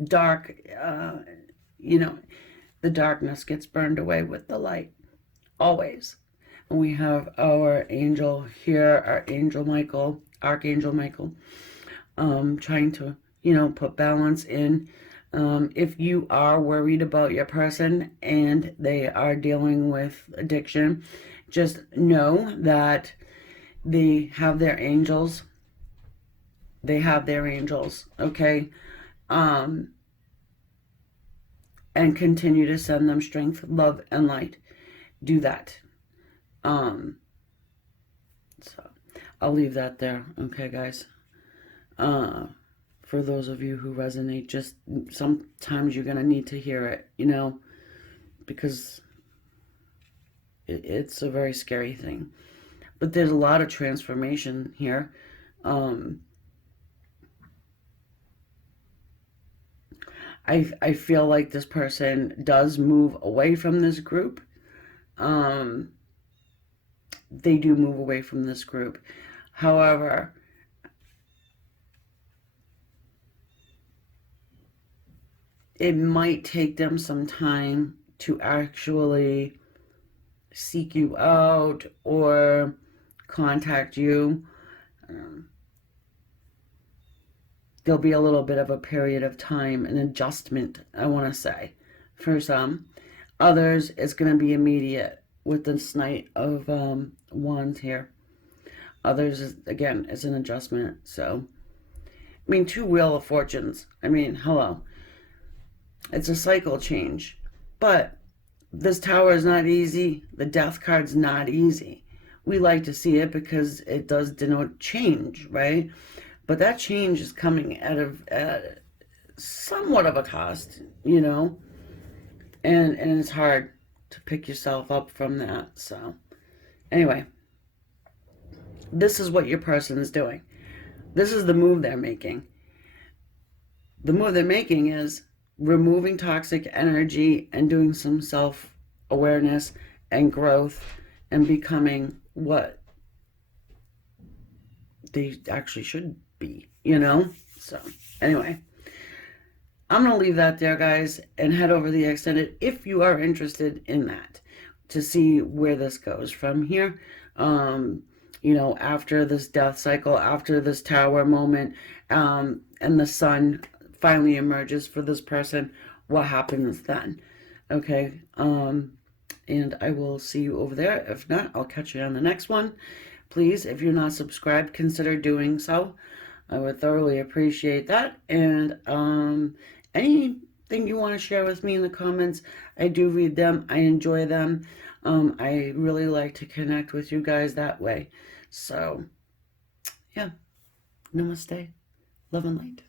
dark, you know, the darkness gets burned away with the light, always. And we have our angel here, our angel Michael, Archangel Michael, trying to, you know, put balance in. If you are worried about your person and they are dealing with addiction, just know that they have their angels. They have their angels, okay? And continue to send them strength, love, and light. Do that. So I'll leave that there, okay, guys? For those of you who resonate, just sometimes you're gonna need to hear it, you know, because it's a very scary thing. But there's a lot of transformation here. I feel like this person does move away from this group. They do move away from this group. However, it might take them some time to actually seek you out or contact you. There'll be a little bit of a period of time, an adjustment, I want to say, for some. Others, it's going to be immediate with this Knight of Wands here. Others, again, it's an adjustment. So, I mean, two Wheel of Fortunes. I mean, hello. It's a cycle change. But this Tower is not easy. The Death card's not easy. We like to see it because it does denote change, right? But that change is coming at somewhat of a cost, you know. and it's hard to pick yourself up from that. So anyway, this is what your person is doing. This is the move they're making. The move they're making is removing toxic energy and doing some self-awareness and growth and becoming what they actually should be, you know? So anyway, I'm going to leave that there, guys, and head over the extended if you are interested in that to see where this goes from here. You know, after this death cycle, after this tower moment, and the sun finally emerges for this person, what happens then? Okay. And I will see you over there. If not, I'll catch you on the next one. Please, if you're not subscribed, consider doing so. I would thoroughly appreciate that. And anything you want to share with me in the comments, I do read them. I enjoy them. I really like to connect with you guys that way. So, yeah. Namaste. Love and light.